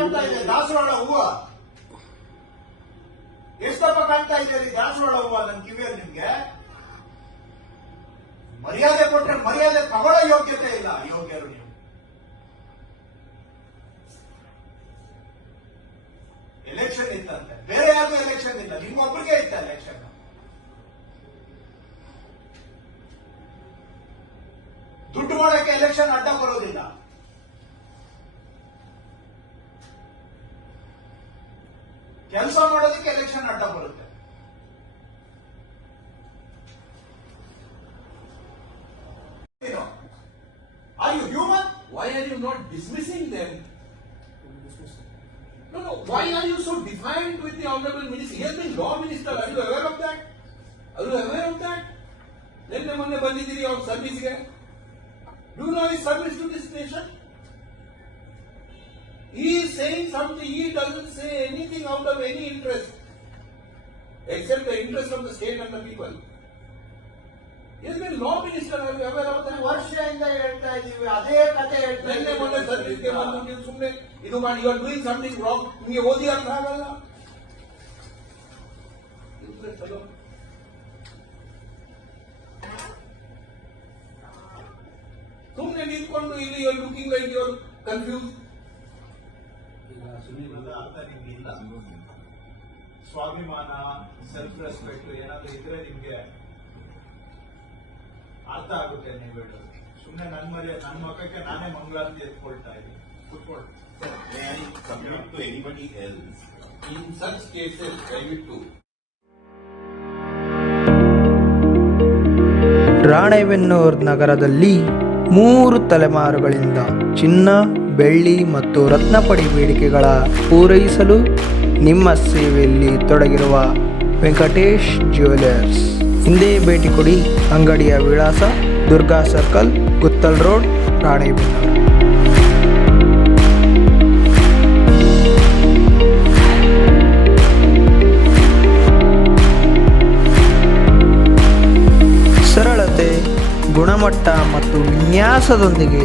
ಕಾಣ್ತಾ ಇದೆ ದಾಸವಾಳ ಹೂವ. ಎಷ್ಟಪ್ಪ ಕಾಣ್ತಾ ಇದೆ ರೀ ದಾಸವಾಳ ಹೂವ ನನ್ ಕಿವಿಯಲ್ಲಿ ನಿಮ್ಗೆ? ಮರ್ಯಾದೆ ಕೊಟ್ರೆ ಮರ್ಯಾದೆ ತಗೊಳ್ಳೋ ಯೋಗ್ಯತೆ ಇಲ್ಲ. ಯೋಗ್ಯರು ನೀವು. ಎಲೆಕ್ಷನ್ ಇತ್ತಂತೆ. ಬೇರೆ ಯಾರು ಎಲೆಕ್ಷನ್ ಇಲ್ಲ. ನಿಮ್ಮೊಬ್ಬರಿಗೆ ಇತ್ತ ಎಲೆಕ್ಷನ್ ದುಡ್ಡು ಮಾಡಕ್ಕೆ ಎಲೆಕ್ಷನ್ ಅಡ್ಡ ಬರೋದಿಲ್ಲ. ಕೆಲಸ ಮಾಡೋದಕ್ಕೆ ಎಲೆಕ್ಷನ್ ಅಡ್ಡ ಬರುತ್ತೆ are you human Why are you not dismissing them? No, no. Why are you so defiant with the honorable minister? He has been law minister. Are you aware of that? Are you aware of that? ನಿನ್ನೆ ಮೊನ್ನೆ ಬಂದಿದ್ದೀರಿ ಅವ್ರ ಸರ್ವಿಸ್ಗೆ do know is service to this nation He saying something he doesn't say anything out of any interest except the interest of the state and the people is been law minister are you aware of that ವರ್ಷದಿಂದ ಹೇಳ್ತಾ ಇದೀವಿ ಅದೇ ಕತೆ ಹೇಳ್ತಾ ನಿನ್ನೆ ಮೊನ್ನೆ ಸರ್ವಿಸ್ಗೆ ಬಂದು ಇದೀವಿ. ನೀವು ಸುಮ್ಮನೆ ಇದು ಮಾಡಿ you are doing something wrong ನಿಮಗೆ ಓದಿ ಅರ್ಥ ಆಗಲ್ಲ Useless fellow. ಸುಮ್ಮನೆ ನಿಂತ್ಕೊಂಡು ಇಲ್ಲಿ you looking like you confuse ಇವೆಲ್ಲ ಇಲ್ಲ ಸ್ವಾಭಿಮಾನ ಸೆಲ್ಫ್ ರೆಸ್ಪೆಕ್ಟ್ ಏನಾದ್ರೂ ಇದ್ರೆ ನಿಮ್ಗೆ ಅರ್ಥ ಆಗುತ್ತೆ ನೀವು ಹೇಳೋದು ಸುಮ್ಮನೆ ನನ್ ಮರ್ಯ ನನ್ನ ಮಕ್ಕಕ್ಕೆ ನಾನೇ ಮಂಗಳಾರತಿ ಎತ್ಕೊಳ್ತಾ ಇದ್ದೀನಿ ಕುತ್ಕೊಳ್ಳಿ? ಇನ್ ಸಚ್ ಕೇಸಸ್ ದಯವಿಟ್ಟು ರಾಣೆಬೆನ್ನೂರು ನಗರದಲ್ಲಿ ಮೂರು ತಲೆಮಾರುಗಳಿಂದ ಚಿನ್ನ ಬೆಳ್ಳಿ ಮತ್ತು ರತ್ನಪಡಿ ಬೇಡಿಕೆಗಳ ಪೂರೈಸಲು ನಿಮ್ಮ ಸೇವೆಯಲ್ಲಿ ತೊಡಗಿರುವ ವೆಂಕಟೇಶ್ ಜ್ಯುವೆಲರ್ಸ್. ಹಿಂದೆ ಭೇಟಿ ಕೊಡಿ ಅಂಗಡಿಯ ವಿಳಾಸ ದುರ್ಗಾ ಸರ್ಕಲ್, ಗುತ್ತಲ್ ರೋಡ್, ರಾಣೆಬೆನ್ನೂರು. ಸರಳತೆ, ಗುಣಮಟ್ಟ ಮತ್ತು ವಿನ್ಯಾಸದೊಂದಿಗೆ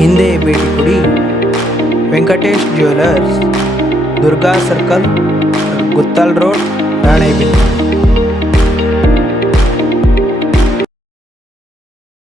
ಹಿಂದೆ ಭೇಟಿ Venkatesh jewellers Durga circle Guttal road Ranebennur.